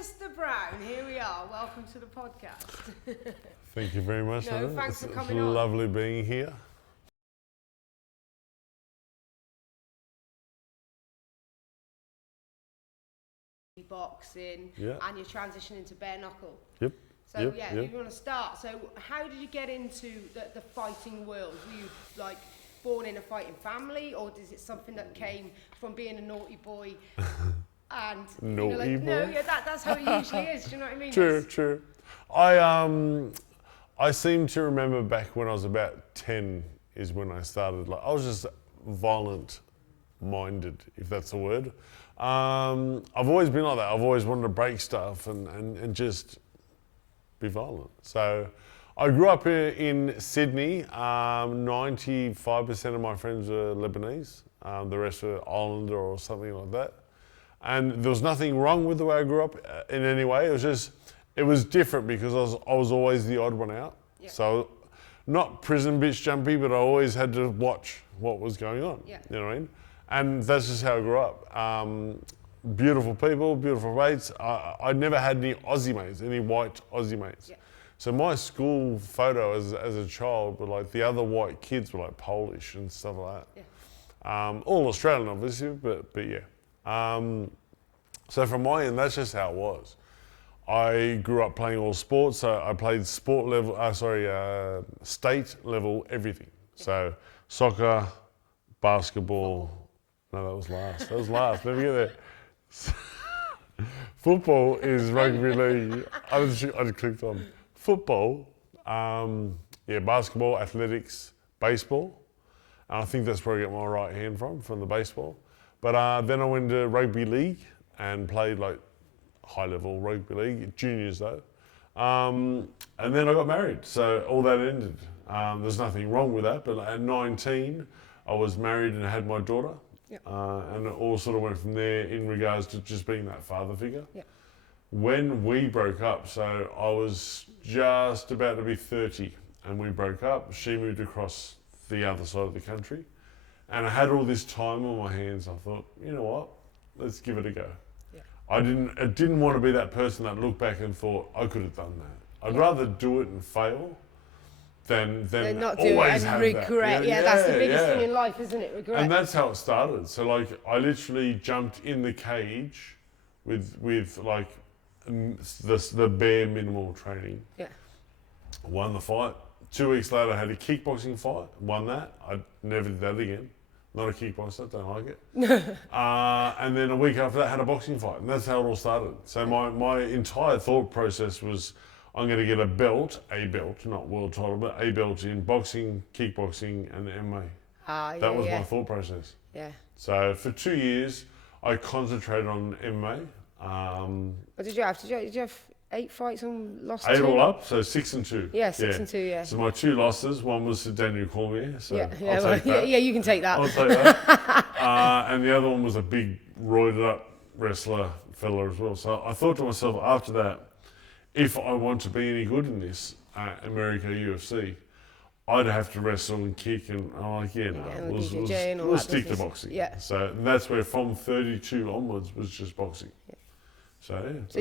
Mr. Browne, here we are. Welcome to the podcast. Thank you very much. No, thanks for coming it's on. lovely being here. Boxing, Yeah. and you're transitioning to bare knuckle. Yep. So Yep, yeah, yep. you want to start. So how did you get into the fighting world? Were you like born in a fighting family, or is it something that came from being a naughty boy? And Naughty boy? no, yeah, that's how it usually is. Do you know what I mean? True. I seem to remember back when I was about 10 is when I started. Like I was just violent-minded, if that's a word. I've always been like that. I've always wanted to break stuff and just be violent. So I grew up in Sydney. 95% of my friends were Lebanese. The rest were Islander or something like that. And there was nothing wrong with the way I grew up in any way. It was different because I was always the odd one out. Yeah. So not prison bitch jumpy, but I always had to watch what was going on. Yeah. You know what I mean? And that's just how I grew up. Beautiful people, beautiful mates. I never had any Aussie mates, any white Aussie mates. Yeah. So my school photo as a child were like the other white kids were like Polish and stuff like that. Yeah. All Australian obviously, but yeah. So from my end, that's just how it was. I grew up playing all sports, so I played state level everything. Yeah. So soccer, basketball. No, that was last. Never get there. Football is rugby league. I just clicked on football. Basketball, athletics, baseball. And I think that's where I get my right hand from the baseball. But then I went to rugby league and played like high level rugby league, juniors though. And then I got married, so all that ended. There's nothing wrong with that, but at 19, I was married and had my daughter. Yep. And it all sort of went from there in regards to just being that father figure. Yep. When we broke up, so I was just about to be 30 and we broke up. She moved across the other side of the country. And I had all this time on my hands. I thought, you know what, let's give it a go. Yeah. I didn't want to be that person that looked back and thought, I could have done that. I'd rather do it and fail than not do it always and have regret. that. Yeah, that's the biggest thing in life, isn't it? Regret. And that's how it started. So like, I literally jumped in the cage with like the bare minimal training. Yeah. Won the fight. 2 weeks later, I had a kickboxing fight. Won that. I never did that again. Not a kickboxer. Don't like it. And then a week after that, I had a boxing fight, and that's how it all started. So my entire thought process was, I'm going to get a belt, not world title, but a belt in boxing, kickboxing, and MMA. That was my thought process. Yeah. So for 2 years, I concentrated on MMA. What did you have? Did you have 8 fights and lost 2? 8 all up, so 6 and 2. Yeah, 6 and 2, yeah. So my 2 losses, one was to Daniel Cormier, so I'll take that. Yeah, you can take that. I'll take that. And the other one was a big roided up wrestler fella as well. So I thought to myself after that, if I want to be any good in this America UFC, I'd have to wrestle and kick, and we'll stick to boxing. Yeah. So that's where from 32 onwards was just boxing. Yeah. So So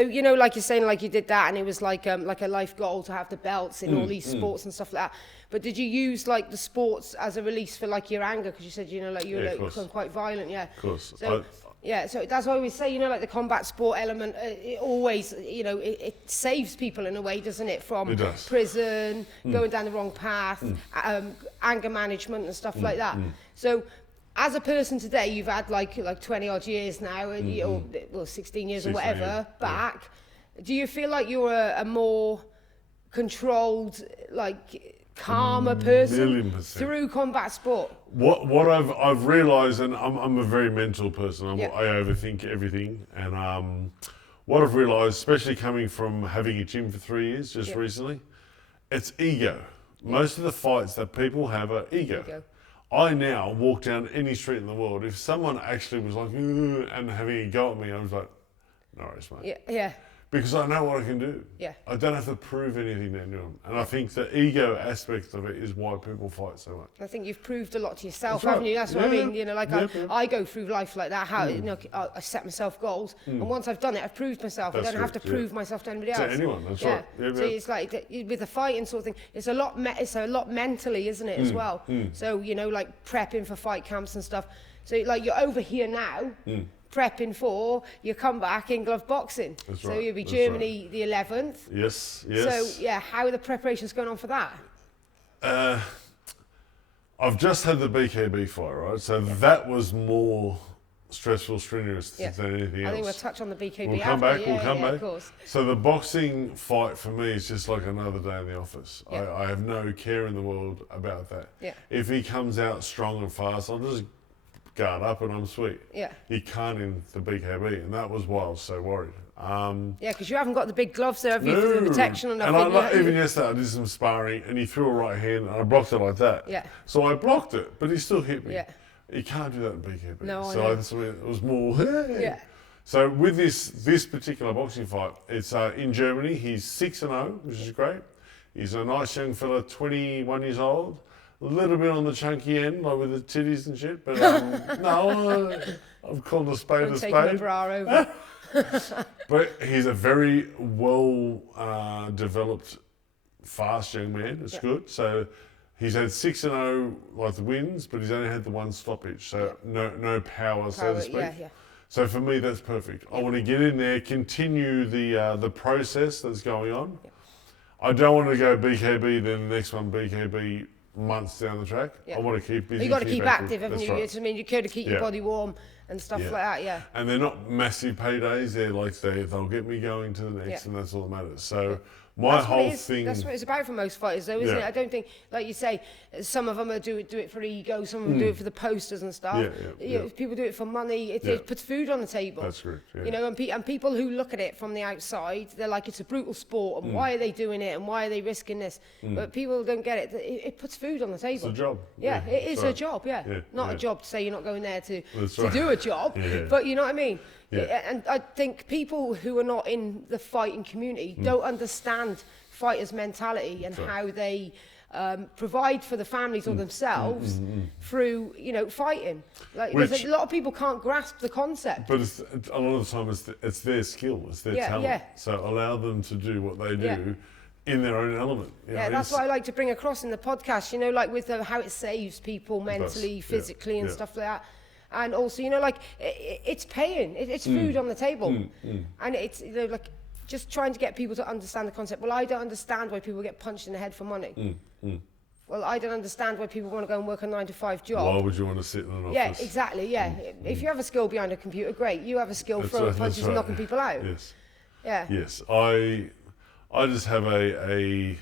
you know, like you're saying, like you did that, and it was like a life goal to have the belts in all these sports and stuff like that. But did you use like the sports as a release for like your anger? Because you said you become quite violent, yeah. Of course. So so that's why we say, you know, like the combat sport element, it always, you know, it saves people in a way, doesn't it? From prison, going down the wrong path, anger management and stuff like that. So as a person today, you've had like 20 odd years now, or 16 years or whatever back. Do you feel like you're a more controlled, like calmer person through combat sport? What I've realised, and I'm a very mental person. I overthink everything, and what I've realised, especially coming from having a gym for 3 years just recently, it's ego. Most of the fights that people have are ego. I now walk down any street in the world. If someone actually was like and having a go at me, I was like, no worries, mate. Yeah. Because I know what I can do. Yeah. I don't have to prove anything to anyone. And I think the ego aspect of it is why people fight so much. I think you've proved a lot to yourself, That's haven't right. you? That's what I mean. You know, like I go through life like that. How you know, I set myself goals, and once I've done it, I've proved myself. I don't have to prove myself to anybody else. To anyone, that's right. Yeah, so it's like with the fighting sort of thing. It's a lot mentally, isn't it, as well? So you know, like prepping for fight camps and stuff. So like you're over here now. Prepping for your comeback in glove boxing. That's so right. you'll be Germany the 11th. Yes. So yeah, how are the preparations going on for that? I've just had the BKB fight, right? So that was more stressful, strenuous than anything else. I think we'll touch on the BKB We'll come back, we'll come back. Of course. So the boxing fight for me is just like another day in the office. Yeah. I have no care in the world about that. Yeah. If he comes out strong and fast, I'll just guard up and I'm sweet. Yeah. He can't in the BKB, and that was why I was so worried. Yeah, because you haven't got the big gloves there, have you, for the protection or nothing? And even yesterday, I did some sparring, and he threw a right hand, and I blocked it like that. Yeah. So I blocked it, but he still hit me. Yeah. You can't do that in BKB. No, I so know. it was more. Hey. Yeah. So with this particular boxing fight, it's in Germany. He's 6-0, which is great. He's a nice young fella, 21 years old. A little bit on the chunky end, like with the titties and shit, but no, I've called a spade a spade. Taking the bra over. But he's a very well developed, fast young man. It's good. So he's had 6-0 like the wins, but he's only had the one stoppage. So no power, so to speak. Yeah. So for me, that's perfect. I want to get in there, continue the process that's going on. I don't want to go BKB, then the next one BKB months down the track. I want to keep busy. You've got to keep active, haven't you? Right. I mean, you could keep your body warm and stuff like that, yeah. And they're not massive paydays. They're like they'll get me going to the next, and that's all that matters. So my whole thing. That's what it's about for most fighters, though, isn't it? I don't think, like you say, some of them do it for ego, some of them do it for the posters and stuff. People do it for money. It puts food on the table. That's correct. Yeah. You know, and people who look at it from the outside, they're like, it's a brutal sport, and why are they doing it, and why are they risking this? But people don't get it. It puts food on the table. It's a job. Yeah, it is a job. Not a job to say you're not going there to do a job, but you know what I mean. And I think people who are not in the fighting community don't understand fighters' mentality and how they provide for the families or themselves through, you know, fighting. Like, a lot of people can't grasp the concept. But a lot of the time, it's their skill, it's their talent. Yeah. So allow them to do what they do in their own element. You know, that's what I like to bring across in the podcast. You know, like with how it saves people mentally, physically, and stuff like that. And also, you know, like it's paying. It's food on the table, and it's, you know, like just trying to get people to understand the concept. Well, I don't understand why people get punched in the head for money. Well, I don't understand why people want to go and work a 9-to-5 job. Why would you want to sit in an office? Yeah, exactly. Yeah, if you have a skill behind a computer, great. You have a skill throwing punches and knocking people out. Yes. Yeah. Yes, I just have a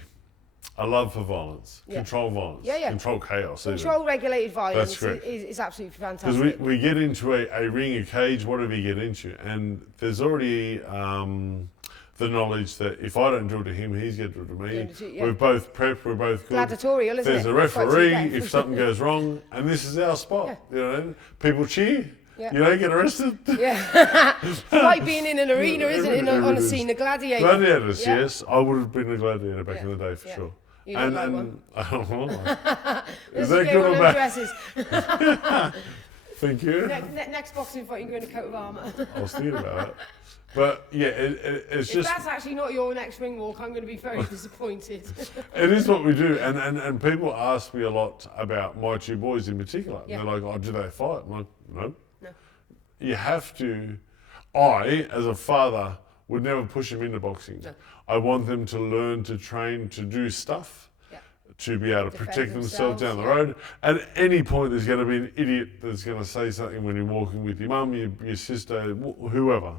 love for violence, control violence, control chaos. Control regulated violence That's is absolutely fantastic. Because we get into a ring, a cage, whatever you get into, and there's already the knowledge that if I don't do it to him, he's going to do it to me. We're both prepped, we're both good. Gladiatorial, isn't There's it? a referee if something goes wrong, and this is our spot. You know, people cheer. You don't get arrested. It's like being in an arena, isn't it? On a scene, a gladiator. Gladiators, yes. I would have been a gladiator back in the day for sure. You look like one. Is that good or bad? Dresses. Thank you. Next boxing fight, you can go in a coat of armour. I was thinking about that. But yeah, it's just. If that's actually not your next ring walk, I'm going to be very disappointed. It is what we do, and people ask me a lot about my two boys in particular. Yeah. They're like, "Oh, do they fight?" I'm like, "No." You have to. I, as a father, would never push them into boxing. No. I want them to learn to train to do stuff, to be able to protect themselves down the road. At any point, there's going to be an idiot that's going to say something when you're walking with your mum, your sister, whoever.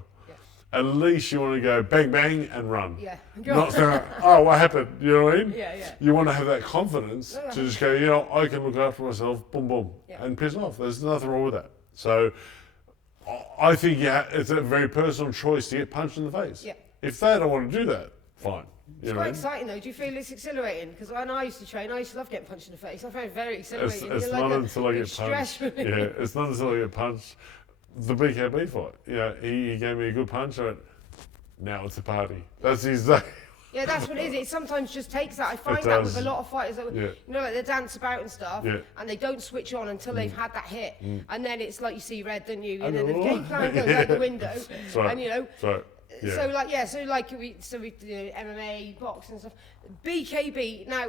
At least you want to go bang, bang and run. Not saying, oh, what happened? You know what I mean? You want to have that confidence to just go, you know, I can look after myself, boom, boom, and piss off. There's nothing wrong with that. So I think it's a very personal choice to get punched in the face. If they don't want to do that, fine. It's quite exciting though. Do you feel it's exhilarating? Because when I used to train, I used to love getting punched in the face. I found it very exhilarating. It's not until I get punched. It's not until I get punched. The BKB fight, he gave me a good punch. I went, now it's a party. That's his day. Yeah, that's what it is. It sometimes just takes that. I find that with a lot of fighters, that, you know, like they dance about and stuff, and they don't switch on until they've had that hit, and then it's like you see red, don't you? And then the game plan goes out the window, and you know. Yeah. So we do MMA, boxing and stuff. BKB. Now,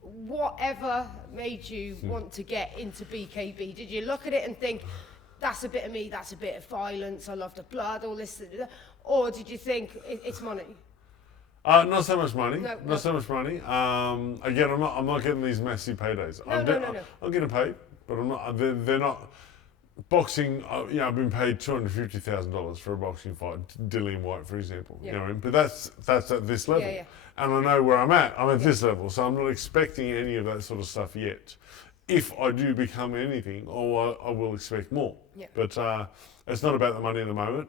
whatever made you want to get into BKB? Did you look at it and think, that's a bit of me, that's a bit of violence, I love the blood, all this, or did you think it's money? Not so much money. No. Not so much money. Again, I'm not getting these massive paydays. No. I'm getting paid, but I'm not. They're not. Boxing. I've been paid $250,000 for a boxing fight, Dillian White, for example. You know what I mean? But that's at this level, and I know where I'm at. I'm at this level, so I'm not expecting any of that sort of stuff yet. If I do become anything, I will expect more. But it's not about the money at the moment.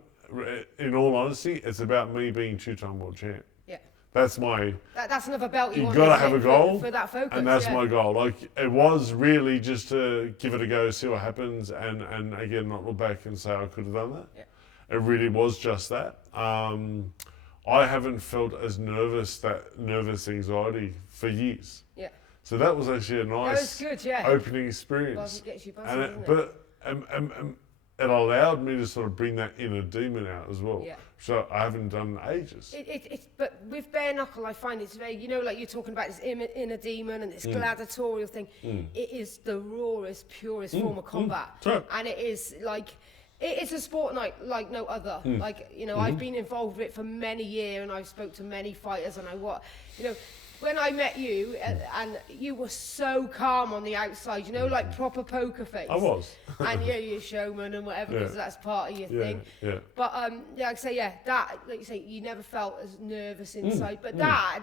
In all honesty, it's about me being two-time world champ. That's my. That's another belt you want. Got to have a goal for that focus, and that's my goal. Like it was really just to give it a go, see what happens, and again not look back and say I could have done that. It really was just that. I haven't felt as nervous anxiety for years. So that was actually a nice opening experience. Gets you buzzing, but it allowed me to sort of bring that inner demon out as well. So I haven't done in ages. But with bare knuckle, I find it's very, you know, like you're talking about this inner demon and this gladiatorial thing. It is the rawest, purest form of combat. And it is like, it's a sport like no other. Like, you know, I've been involved with it for many years and I've spoke to many fighters and you know, when I met you, and you were so calm on the outside, you know, like proper poker face. I was. And you're a showman and whatever, because that's part of your thing. But like I say, that, like you say, you never felt as nervous inside. But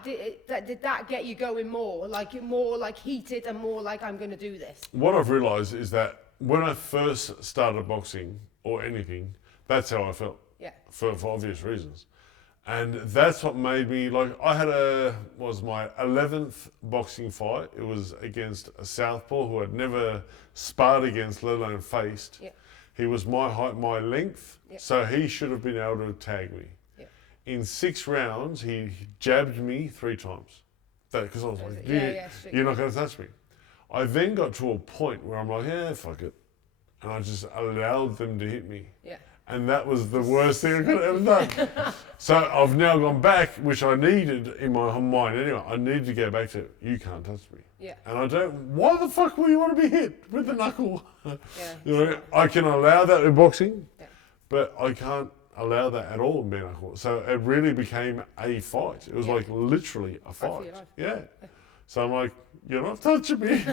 did that get you going more like heated and more like I'm going to do this? What I've realised is that when I first started boxing or anything, that's how I felt. For obvious reasons. And that's what made me, like, I had was my 11th boxing fight. It was against a southpaw who I'd never sparred against, let alone faced. He was my height, my length, so he should have been able to tag me. In 6 rounds, he jabbed me 3 times. Because I was like, you're not going to touch me. I then got to a point where I'm like, fuck it. And I just allowed them to hit me. And that was the worst thing I could have ever done. So I've now gone back, which I needed in my mind anyway. I needed to go back to, you can't touch me. And I don't, why the fuck will you want to be hit with the knuckle? You know, I can allow that in boxing, but I can't allow that at all in bare knuckle. So it really became a fight. It was like literally a fight. So I'm like, you're not touching me.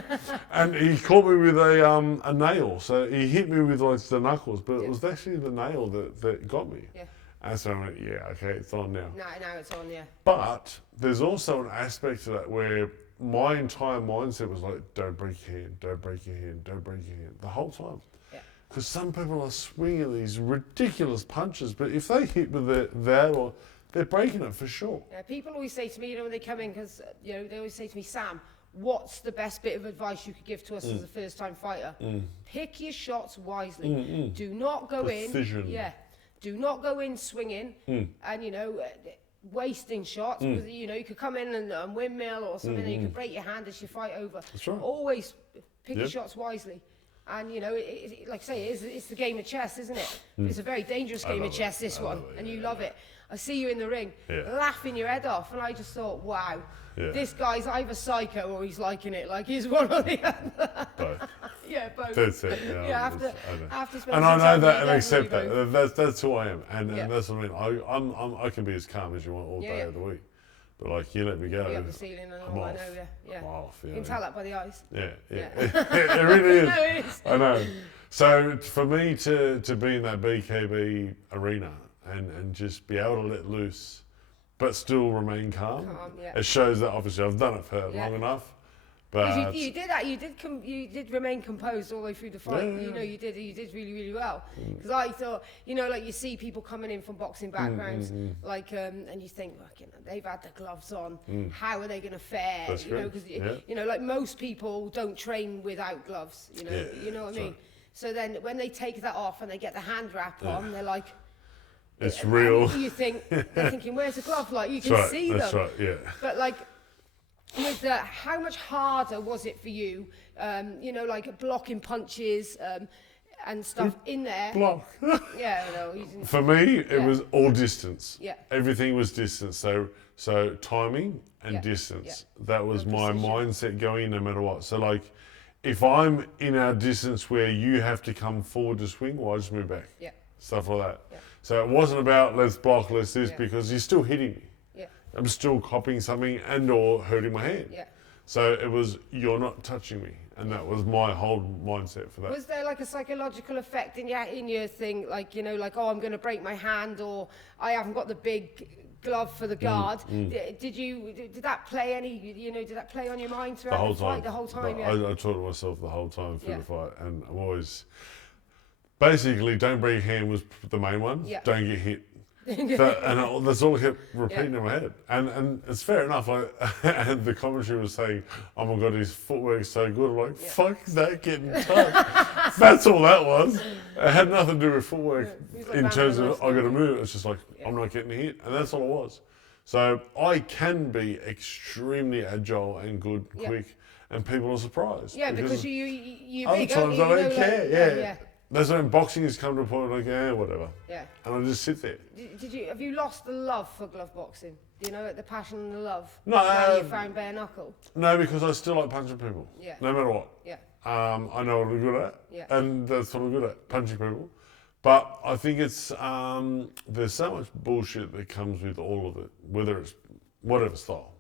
And he caught me with a nail. So he hit me with like the knuckles, but it was actually the nail that got me. And so I went, okay, it's on now. Now it's on, But there's also an aspect to that where my entire mindset was like, don't break your hand, don't break your hand, don't break your hand, the whole time. Because some people are swinging these ridiculous punches, but if they hit with that, they're breaking it for sure. People always say to me, you know, when they come in, because, you know, they always say to me, Sam, what's the best bit of advice you could give to us as a first-time fighter? Pick your shots wisely. Do not go Precision. Do not go in swinging and, you know, wasting shots. Because, you know, you could come in and windmill or something and you could break your hand as you fight over. That's right. Always pick your shots wisely. And, you know, like I say, it's the game of chess, isn't it? It's a very dangerous game of chess, this one, and you love it. I see you in the ring, laughing your head off, and I just thought, wow, this guy's either psycho or he's liking it, like he's one or the other. Both. Both. That's it. After and I know that and accept that. That's who I am, and that's what I mean. I can be as calm as you want all day of the week, but like you let me go, up the ceiling and all, I know, I'm off. You can tell that by the eyes. It really is. No, it is. I know. So for me to be in that BKB arena and just be able to let loose, but still remain calm. It shows that obviously I've done it for long enough. But you did that. You did remain composed all the way through the fight. You know, you did really, really well. Because I thought, you know, like you see people coming in from boxing backgrounds, like, and you think, look, you know, they've had the gloves on. How are they going to fare? That's you know, because you know, like most people don't train without gloves. You know, you know what I mean. So then when they take that off and they get the hand wrap on, they're like, It's real. You think, they're thinking, where's the glove? Like, you can see them. That's right, yeah. But like, with how much harder was it for you, you know, like blocking punches and stuff in there? Block. Yeah, no. For me, it was all distance. Yeah. Everything was distance. So timing and distance. Yeah. That was my mindset going no matter what. So like, if I'm in our distance where you have to come forward to swing, well, I just move back. Yeah. Stuff like that. Yeah. So it wasn't about let's block, let's this, because you're still hitting me. Yeah. I'm still copying something and or hurting my hand. Yeah. So it was, you're not touching me. And that was my whole mindset for that. Was there like a psychological effect in your thing, like, you know, like, oh, I'm going to break my hand, or I haven't got the big glove for the guard? Did that play any, you know, did that play on your mind throughout the fight? The whole time, yeah. I taught myself the whole time through the fight, and I'm always, basically, don't break your hand was the main one. Yeah. Don't get hit. That's all I kept repeating in my head, and it's fair enough. And the commentary was saying, "Oh my God, his footwork's so good." I'm like, "Fuck that, getting touched." That's all that was. It had nothing to do with footwork in terms of I got to move. It's just like I'm not getting hit, and that's all it was. So I can be extremely agile and good, quick, and people are surprised. Yeah, because you other big, times I don't care. Yeah. That's when boxing has come to a point like, whatever. Yeah. And I just sit there. Have you lost the love for glove boxing? Do you know the passion and the love? No. Now you found bare knuckle? No, because I still like punching people. Yeah. No matter what. Yeah. I know what I'm good at. Yeah. And that's what I'm good at, punching people. But I think it's, there's so much bullshit that comes with all of it, whether it's whatever style.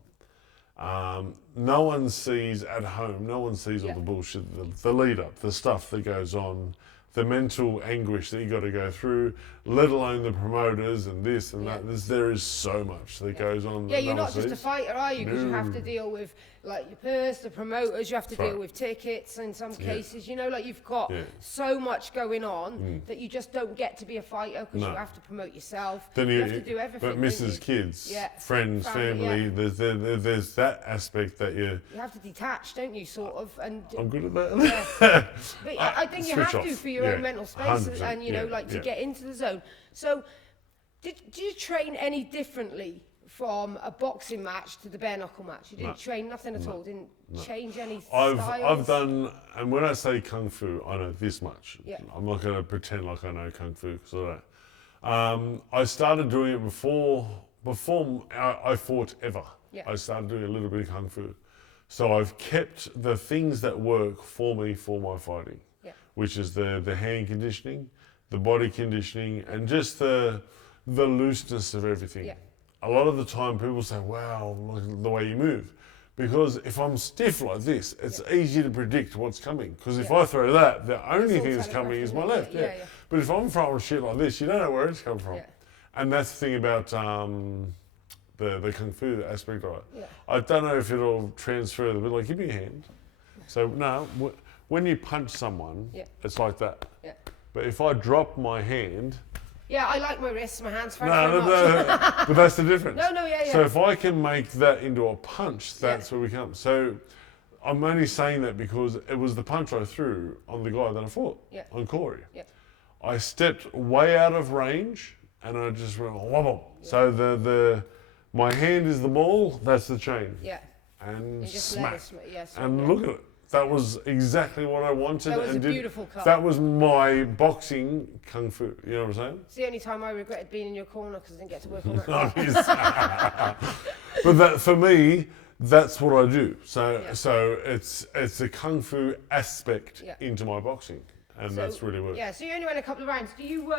No one sees at home, no one sees all the bullshit, the lead up, the stuff that goes on, the mental anguish that you got to go through, let alone the promoters and this and that. There is so much that goes on. Yeah, you're not just a fighter, are you? Because you have to deal with like your purse, the promoters. You have to deal with tickets in some cases. You know, like you've got so much going on that you just don't get to be a fighter because you have to promote yourself. Then you have to do everything. But Mrs. Kids, friends, family. There's that aspect that you have to detach, don't you? Sort of. And I'm good at that. But I think you have to for your own mental space, and you know, like to get into the zone. So, did you train any differently from a boxing match to the bare knuckle match? You didn't train nothing at all. Didn't change any styles. I've done, and when I say kung fu, I know this much. Yeah. I'm not going to pretend like I know kung fu because I don't. I started doing it before I fought ever. Yeah. I started doing a little bit of kung fu, so I've kept the things that work for me for my fighting, which is the hand conditioning, the body conditioning, and just the looseness of everything. Yeah. A lot of the time people say, wow, look at the way you move. Because if I'm stiff like this, it's easy to predict what's coming. Because if I throw that, the only thing that's coming is my left. But if I'm throwing shit like this, you don't know where it's come from. Yeah. And that's the thing about the Kung Fu aspect of it. Yeah. I don't know if it'll transfer, but like, give me your hand. So no, when you punch someone, it's like that. Yeah. But if I drop my hand... Yeah, I like my wrists, my hands, very much. But that's the difference. Yeah. So if I can make that into a punch, that's where we come. So I'm only saying that because it was the punch I threw on the guy that I fought, on Corey. Yeah. I stepped way out of range and I just went wobble. Yeah. So my hand is the ball, that's the chain. Yeah. And smack. And look at it. That was exactly what I wanted. That was a beautiful cut. That was my boxing kung fu. You know what I'm saying? It's the only time I regretted being in your corner because I didn't get to work on that. But for me, that's what I do. So it's a kung fu aspect into my boxing, and that's really worked. Yeah. So you only went a couple of rounds. Do you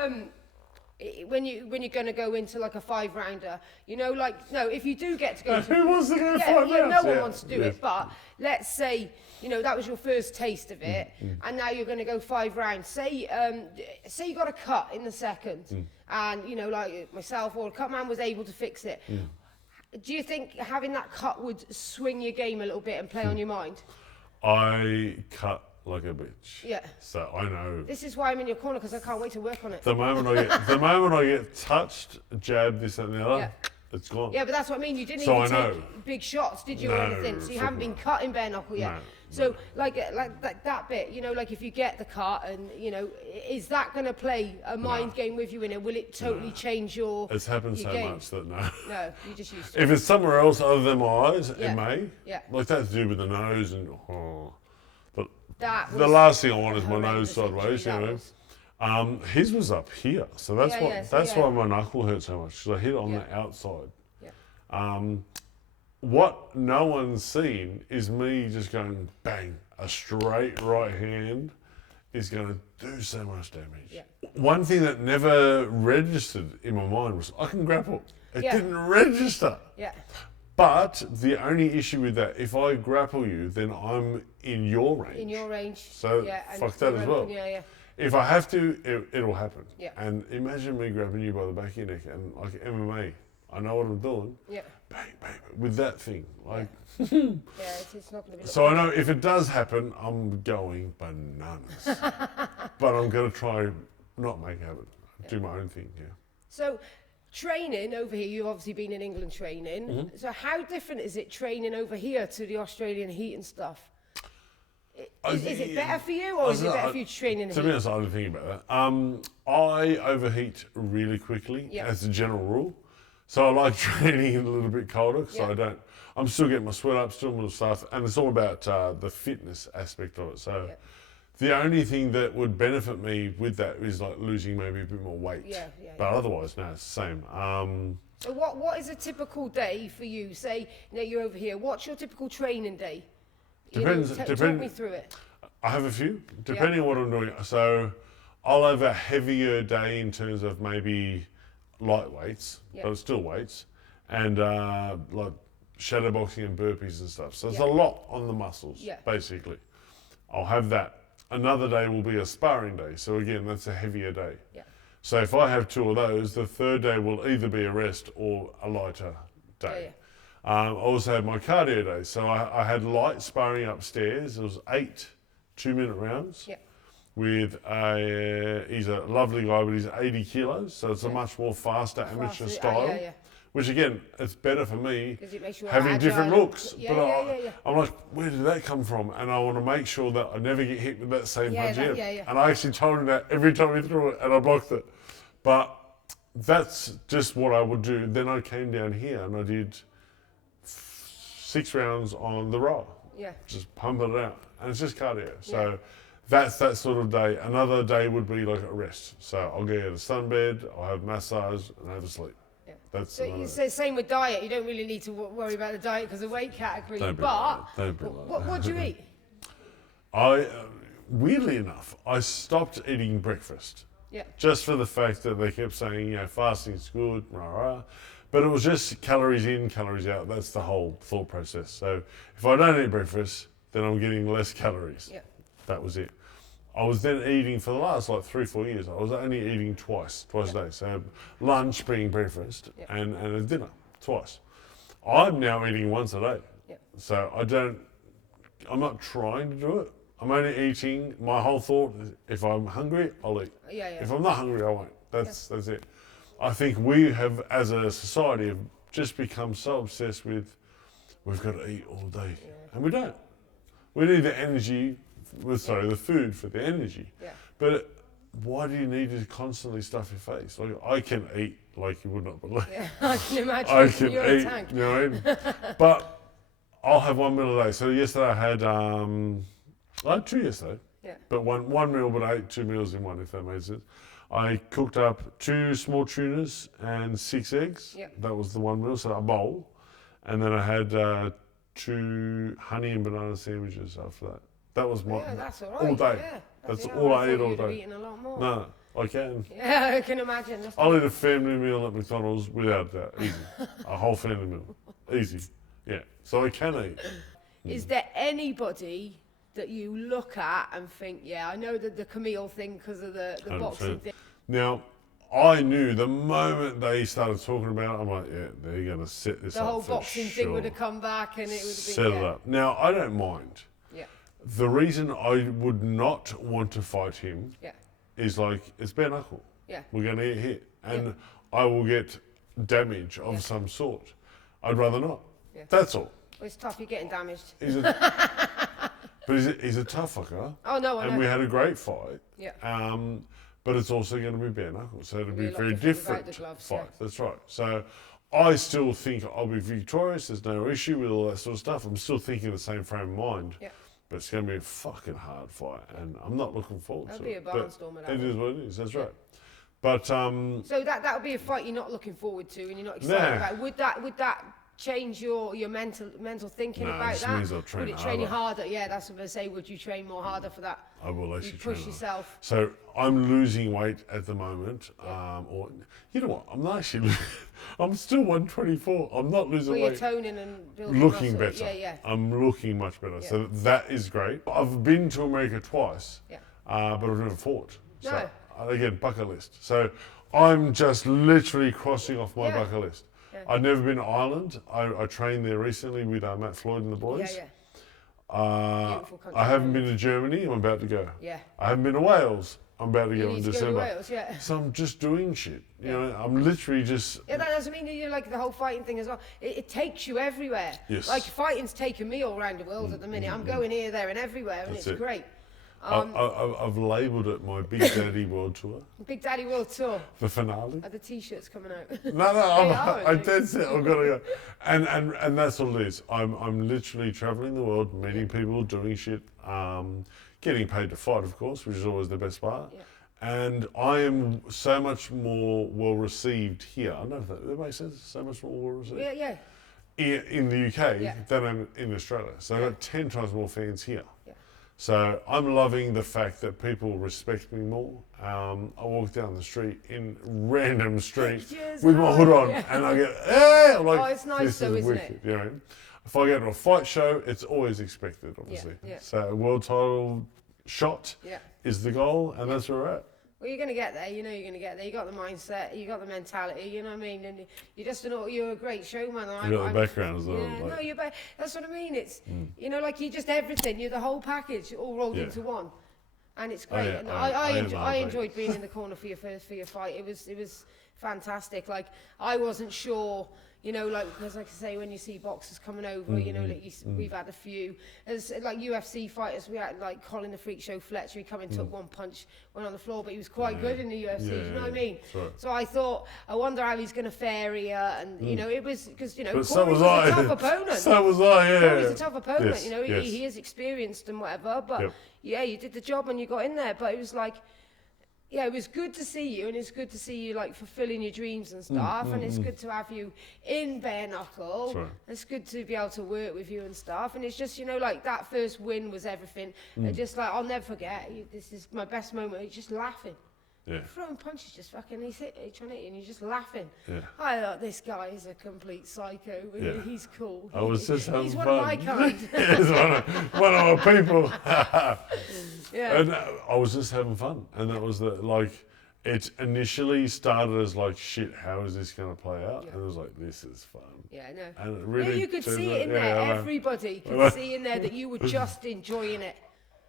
when you're going to go into like a 5-rounder, you know, like, no, if you do get to go who wants to go 5 rounds? No one wants to do it, but let's say, you know, that was your first taste of it, and now you're going to go 5 rounds. Say you got a cut in the second, and, you know, like myself or a cut man was able to fix it. Do you think having that cut would swing your game a little bit and play on your mind? I cut like a bitch. Yeah. So I know. This is why I'm in your corner, because I can't wait to work on it. The moment I get touched, jabbed, this and the other, It's gone. Yeah, but that's what I mean. You didn't So even I know. take big shots, did you, No, or anything? So you haven't been cut in bare knuckle yet. No, so like that bit, you know, like if you get the cut, and you know, is that going to play a mind game with you in it? Will it totally change your? It's happened your so game? much that no. No, you just used to. If it's somewhere else other than my eyes, Yeah. it may. Yeah. Like that's to do with the nose and. But That the was last thing I want is my horrendous nose sideways. You injury, that know. was. His was up here, so that's Yeah, why my knuckle hurt so much. Because I hit it on the outside. Yeah. What no one's seen is me just going bang. A straight right hand is going to do so much damage. Yeah. One thing that never registered in my mind was I can grapple. It didn't register. Yeah. But the only issue with that, if I grapple you, then I'm in your range. In your range. So and fuck that as well. Yeah, yeah. If I have to, it'll happen. Yeah. And imagine me grabbing you by the back of your neck and like MMA. I know what I'm doing. Yeah. Bang, bang, with that thing. Like. Yeah, it's not going to be. So I know if it does happen, I'm going bananas. But I'm going to try not make it happen. Do my own thing, yeah. So, training over here, you've obviously been in England training. Mm-hmm. So how different is it training over here to the Australian heat and stuff? Is it better for you, or is it better for you to train in the To heat? be honest, I didn't think about that. I overheat really quickly Yeah. as a general rule. So I like training a little bit colder because I'm still getting my sweat up, still my stuff, and it's all about the fitness aspect of it. So the only thing that would benefit me with that is like losing maybe a bit more weight. But otherwise, no, it's the same. So what is a typical day for you? Say, you know, you're over here. What's your typical training day? Depends. Talk me through it. I have a few, depending on what I'm doing. So I'll have a heavier day in terms of maybe light weights, but it's still weights, and like shadow boxing and burpees and stuff. So there's a lot on the muscles, basically. I'll have that. Another day will be a sparring day. So again, that's a heavier day. So if I have two of those, the third day will either be a rest or a lighter day. I also had my cardio day. So I had light sparring upstairs. It was 8 2-minute rounds. With he's a lovely guy, but he's 80 kilos, so it's a much more faster amateur style. Which again, it's better for me having different looks. I'm like, where did that come from? And I want to make sure that I never get hit with that same punch again. And I actually told him that every time he threw it, and I blocked it. But that's just what I would do. Then I came down here and I did 6 rounds on the row. Just pumping it out, and it's just cardio. So. That's that sort of day. Another day would be like a rest. So I'll get a sunbed, I'll have massage, and have a sleep. That's so you say same with diet. You don't really need to worry about the diet because of weight category. Don't what do you eat? Weirdly enough, I stopped eating breakfast. Just for the fact that they kept saying, you know, fasting's good, rah rah. But it was just calories in, calories out. That's the whole thought process. So if I don't eat breakfast, then I'm getting less calories. That was it. I was then eating for the last like 3-4 years. I was only eating twice a day. So lunch being breakfast and a dinner twice. I'm now eating once a day. So I'm not trying to do it. I'm only eating, my whole thought is if I'm hungry, I'll eat. If I'm not hungry, I won't. That's it. I think we have, as a society, have just become so obsessed with we've got to eat all day. And we don't. We need the energy. The food for the energy. But why do you need to constantly stuff your face? Like I can eat like you would not believe. I can imagine. I can You're eat. a tank. You know what I mean? But I'll have 1 meal a day. So yesterday I had 2 yesterday. But one meal, but I ate 2 meals in one, if that made sense. I cooked up 2 small tunas and 6 eggs. That was the 1 meal, so a bowl. And then I had 2 honey and banana sandwiches after that. That was my that's all, right. all day. That's all I eat all day. Eating a lot more. No, I can. Yeah, I can imagine. I'll eat a family meal at McDonald's without that. Easy. A whole family meal. Easy. Yeah. So I can eat. Is there anybody that you look at and think, I know that the Camille thing because of the boxing thing? Now, I knew the moment they started talking about it, I'm like, they're going to set this up. The whole boxing thing would have come back and it would have been set it up. Now, I don't mind. The reason I would not want to fight him is like, it's bare knuckle. We're going to get hit. And I will get damage of some sort. I'd rather not. Yeah. That's all. Well, it's tough. You're getting damaged. But he's a tough fucker. Oh no, I know. And we had a great fight. Yeah. But it's also going to be bare knuckles, so it'll be a lot very different gloves, fight. That's right. So I still think I'll be victorious. There's no issue with all that sort of stuff. I'm still thinking the same frame of mind. Yeah. But it's going to be a fucking hard fight, and I'm not looking forward to it. That'll be a barnstormer. It is what it is. That's right. But so that would be a fight you're not looking forward to, and you're not excited about. Would that change your mental thinking about it just that? means I'll train Would it train you harder. harder? Yeah, that's what I say. Would you train more harder for that? I will actually train push harder. yourself. So I'm losing weight at the moment. Or you know what? I'm not actually. I'm still 124. I'm not losing You're weight. toning and building Looking muscle. better. Yeah. I'm looking much better. So that is great. I've been to America twice, Yeah. but I've never fought. So No. again, bucket list. So I'm just literally crossing off my bucket list. Yeah. I've never been to Ireland. I trained there recently with Matt Floyd and the boys. Beautiful country. I haven't been to Germany. I'm about to go. Yeah. I haven't been to Wales. I'm about to go in need to December. go to Wales, yeah. So I'm just doing shit. You know, I'm literally just. Yeah, that doesn't mean that you like the whole fighting thing as well. It takes you everywhere. Yes. Like fighting's taken me all around the world at the minute. I'm going here, there, and everywhere, and That's it's it. great. I've labelled it my Big Daddy World Tour. Big Daddy World Tour. The finale. Are the t-shirts coming out? No, I'm dead set. I've got to go, and that's all it is. I'm literally traveling the world, meeting people, doing shit, getting paid to fight, of course, which is always the best part. Yeah. And I am so much more well received here. I don't know if that makes sense. So much more well received. Yeah. In the UK than I'm in Australia. So I've got 10 times more fans here. Yeah. So I'm loving the fact that people respect me more. I walk down the street in random street with my hood on, and I get, hey! I'm like, oh, it's nice this though, is isn't wicked. it? You know, if I go to a fight show, it's always expected, obviously. Yeah. So a world title shot is the goal, and that's where we're at. Well, you're going to get there. You know you're going to get there. You got the mindset. You got the mentality. You know what I mean? And you just know you're a great showman. You got the background as well. Yeah, like, no, you're. That's what I mean. It's you know, like you're just everything. You're the whole package, all rolled into one, and it's great. And I enjoyed being in the corner for your fight. It was fantastic. Like I wasn't sure. You know, like, because like I say, when you see boxers coming over, you know, like we've had a few. As like UFC fighters, we had like Colin the Freak Show Fletcher. He come and took one punch, went on the floor, but he was quite good in the UFC. You know what I mean? Right. So I thought, I wonder how he's going to fare here. And, you know, it was, because, you know, Corey's a tough opponent. So was I, yeah. Corey's a tough opponent, yes, you know, he is experienced and whatever. But, yeah, you did the job and you got in there. But it was like, yeah, it was good to see you, and it's good to see you like fulfilling your dreams and stuff, and it's good to have you in bare knuckle. Right. It's good to be able to work with you and stuff, and it's just, you know, like that first win was everything. And just like, I'll never forget, this is my best moment. You're just laughing. Yeah. Throwing punches, just fucking, he's trying to hit you, and you're just laughing. Yeah. I thought, this guy is a complete psycho. Yeah. He's cool. I was just having he's fun. one of my kind. He's one of our people. Yeah. And I was just having fun, and that was it initially started as like, shit, how is this going to play out? And it was like, this is fun. Yeah, I know. And it really you could see it in there. Everybody could see in there that you were just enjoying it.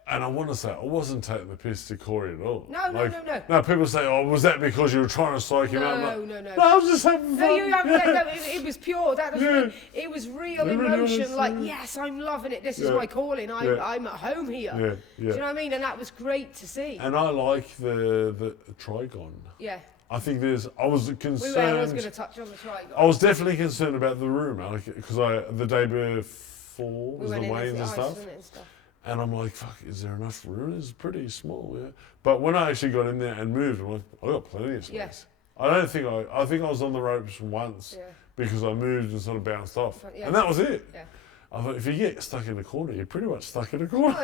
And I want to say, I wasn't taking the piss to Corey at all. No. No, people say, oh, was that because you were trying to psych him out? No. No, I was just having fun. It was pure. That was it was real emotion. Like, yes, I'm loving it. This is my calling. I'm at home here. Yeah. Do you know what I mean? And that was great to see. And I like the trigon. Yeah. I think I was concerned. I was going to touch on the trigon. I was definitely concerned about the room, because the day before was the weigh-ins and stuff. And I'm like, fuck, is there enough room? It's pretty small, yeah. But when I actually got in there and moved, I'm like, I got plenty of space. Yeah. I think I was on the ropes once because I moved and sort of bounced off. And that was it. Yeah. I thought, if you get stuck in a corner, you're pretty much stuck in a corner.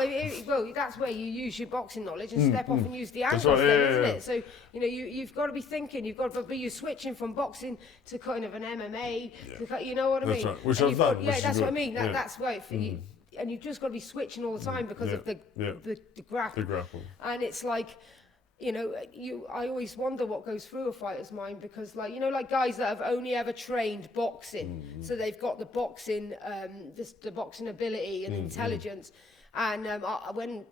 Well, that's where you use your boxing knowledge and step off and use the angles, isn't it? So, you know, you've got to be thinking, you've got to be switching from boxing to kind of an MMA, you know what I mean? Right. Which I've done. Yeah, that's what I mean. That's right for you. And you've just got to be switching all the time because of the grapple. The grapple. And it's like, you know, I always wonder what goes through a fighter's mind, because, like, you know, like guys that have only ever trained boxing, so they've got the boxing, the boxing ability and intelligence. And when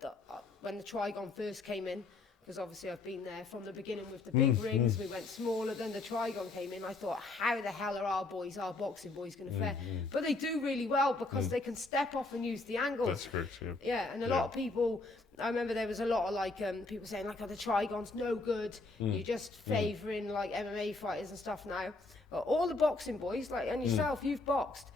the trigon first came in, because obviously I've been there from the beginning with the big rings. We went smaller, then the Trigon came in. I thought, how the hell are our boxing boys going to fare? But they do really well because they can step off and use the angles. That's correct, yeah. Yeah, and a lot of people, I remember there was a lot of like people saying like, oh, the Trigon's no good. You're just favouring like MMA fighters and stuff now. But all the boxing boys, like, and yourself, you've boxed.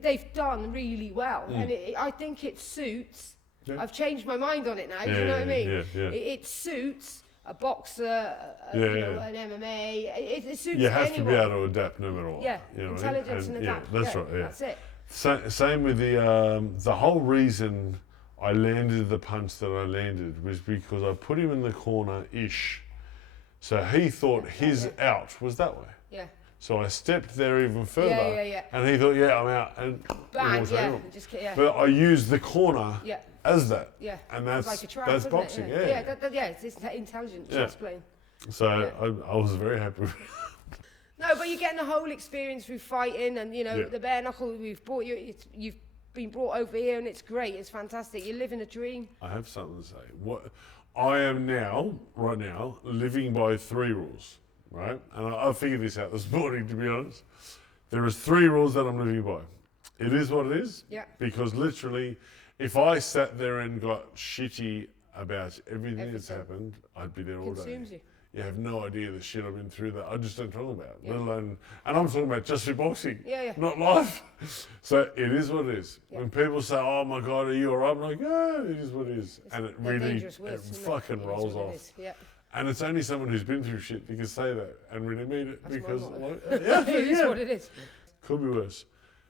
They've done really well, and I think it suits. Yeah. I've changed my mind on it now. Do you know what I mean? It suits a boxer, an MMA. It suits you have anyone. to be able to adapt no matter what. Yeah, you know intelligence and adapt. That's right. Yeah, that's it. Same with the whole reason I landed the punch that I landed was because I put him in the corner-ish, so he thought his out was that way. Yeah. So I stepped there even further, and he thought, I'm out. And bang, But I used the corner as that. Yeah. And that's like a trap, that's boxing, it's intelligent, just plain. So I was very happy with it. No, but you're getting the whole experience through fighting, and, the bare knuckle we've brought you, you've been brought over here, and it's great, it's fantastic. You're living a dream. I have something to say. What I am right now, living by 3 rules. Right, and I figured this out this morning, to be honest. There is 3 rules that I'm living by. It is what it is. Yeah. Because literally, if I sat there and got shitty about everything that's happened, I'd be there all day. Consumes you. You have no idea the shit I've been through that I just don't talk about. Let alone, and I'm talking about just for boxing, not life. So it is what it is. Yeah. When people say, "Oh my God, are you alright?" I'm like, "Yeah, it is what it is," and it really fucking rolls off. And it's only someone who's been through shit that can say that and really mean it. That's because it is what it is. Could be worse.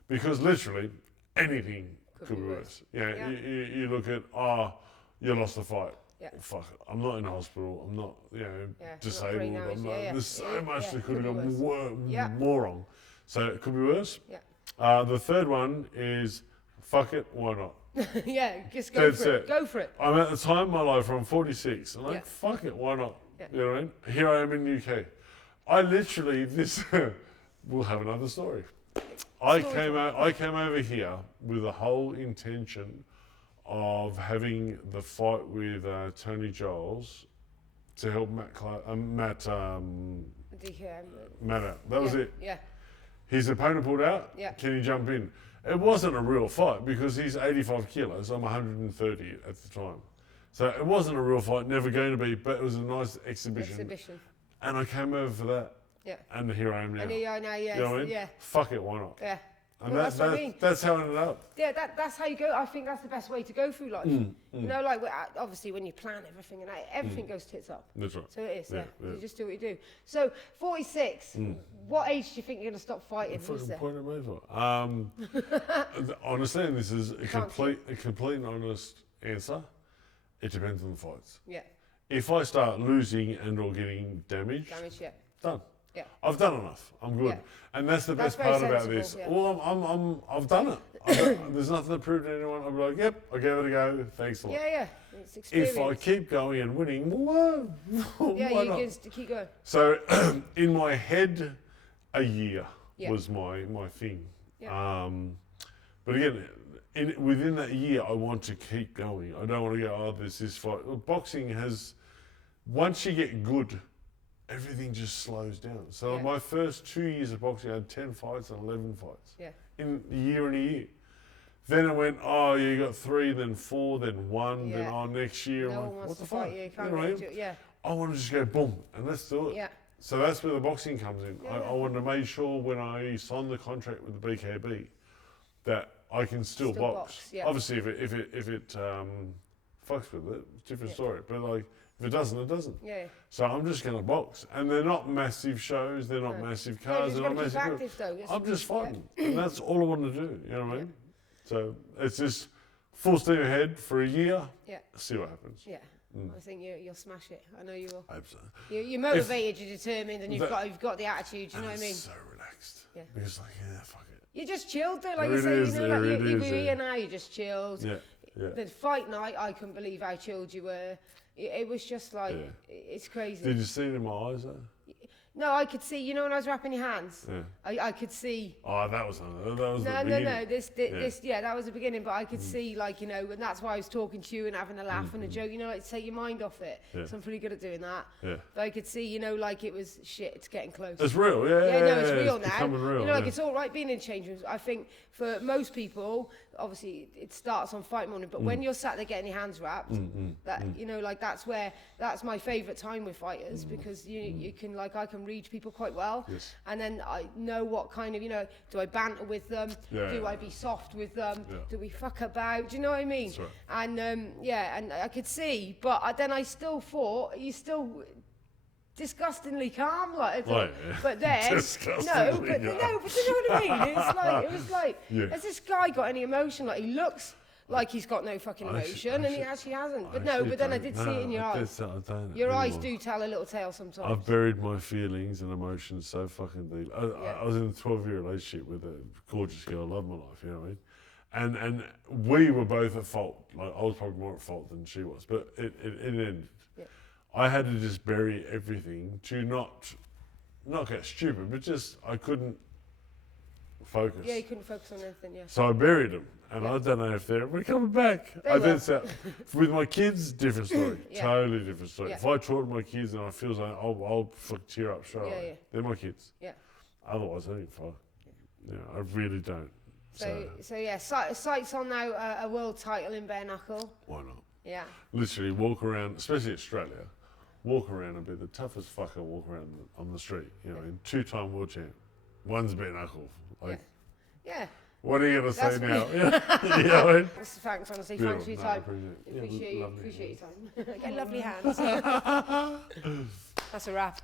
Because literally anything could be worse. You look at, you lost the fight. Yeah. Fuck it. I'm not in hospital. I'm not, disabled. There's so much that could have gone more wrong. So it could be worse. Yeah. The third one is, fuck it, why not? Just go for it. Go for it. I'm at the time of my life where I'm 46. I'm like, fuck it, why not? Yeah. You know what I mean? Here I am in the UK. I literally, we'll have another story. I came over here with the whole intention of having the fight with Tony Giles to help Matt out. That was it. Yeah. His opponent pulled out. Yeah. Can he jump in? It wasn't a real fight because he's 85 kilos. I'm 130 at the time. So it wasn't a real fight, never going to be, but it was a nice exhibition. And I came over for that. Yeah. And here I am now. And here you are now, yes. You know what I mean? Fuck it, why not? Yeah. And that's what I mean. That's how I ended up. Yeah, that's how you go. I think that's the best way to go through life. You know, like obviously when you plan everything and everything goes tits up. That's right. So it is, yeah. You just do what you do. So 46. What age do you think you're going to stop fighting? Point at me for. Honestly, and this is a complete and honest answer. It depends on the fights. Yeah. If I start losing and or getting damaged, done. Yeah. I've done enough. I'm good. Yeah. And that's the best part about this. Yeah. Well, I've done it. There's nothing to prove to anyone. I'm like, yep, I gave it a go. Thanks a lot. Yeah. It's experience. If I keep going and winning, why not? Can keep going. So in my head, a year was my thing. Yeah. But again, within that year, I want to keep going. I don't want to go, there's this fight. Well, boxing has, once you get good, everything just slows down. So my first 2 years of boxing, I had 10 fights and 11 fights. Yeah. In a year and a year. Then it went, you got 3, then 4, then 1, then next year. No one wants to fight you. I want to just go boom and let's do it. Yeah. So that's where the boxing comes in. Yeah. I wanted to make sure when I signed the contract with the BKB that I can still box. Yeah. Obviously, if it fucks with it, it's a different story. But like, if it doesn't, it doesn't. Yeah. So I'm just going to box. And they're not massive shows, they're not massive cars, they're not massive... active, though. I'm just fighting. And that's all I want to do, you know what I mean? So it's just full steam ahead for a year, see what happens. Yeah. I think you'll smash it. I know you will. I hope so. You're motivated, you're determined, and you've got the attitude, you know what I mean? So relaxed. Yeah. Because fuck it. You're just chilled though, like you say, you're here now, you're just chilled. Yeah. The fight night, I couldn't believe how chilled you were. It was just like, it's crazy. Did you see it in my eyes though? No, I could see, you know, when I was wrapping your hands, I could see. Oh, that was the beginning. No. That was the beginning. But I could see, like, you know, and that's why I was talking to you and having a laugh and a joke. You know, like to take your mind off it. Yeah. So I'm pretty good at doing that. Yeah. But I could see, you know, like it was shit. It's getting close. It's real, yeah. It's real it's now. becoming real, you know, like it's all right being in change rooms. I think for most people, obviously, it starts on fight morning. But when you're sat there getting your hands wrapped, you know, like that's my favourite time with fighters because you can, like, I can read people quite well. Yes. And then I know what kind of, you know, do I banter with them? Do I be soft with them? Do we fuck about? Do you know what I mean? That's right. And and I could see, but then I still thought you're still disgustingly calm, like. But then no, but you know what I mean? It's like it was like, has this guy got any emotion? Like he looks like he's got no fucking emotion, and he actually hasn't. But then I did see it in your eyes. Your eyes do tell a little tale sometimes. I've buried my feelings and emotions so fucking deep. I was in a 12-year relationship with a gorgeous girl. I love my life, you know what I mean? And we were both at fault. Like I was probably more at fault than she was, but it ended. Yeah. I had to just bury everything to not get stupid, but just I couldn't focus. Yeah, you couldn't focus on anything. Yeah. So I buried them. And I don't know if they're coming back. With my kids, different story. Totally different story. Yeah. If I talk to my kids and I feel like I'll cheer up straight away. They're my kids. Yeah. Otherwise, I don't fuck. Yeah, I really don't. So sights on now a world title in bare knuckle. Why not? Yeah. Literally walk around, especially Australia, walk around and be the toughest fucker walk around on the street. You know, in 2-time world champ. One's bare knuckle. Like. Yeah. What are you going to say now? Yeah. Thanks, honestly. Thanks for your time. Appreciate your time. Get lovely hands. That's a wrap.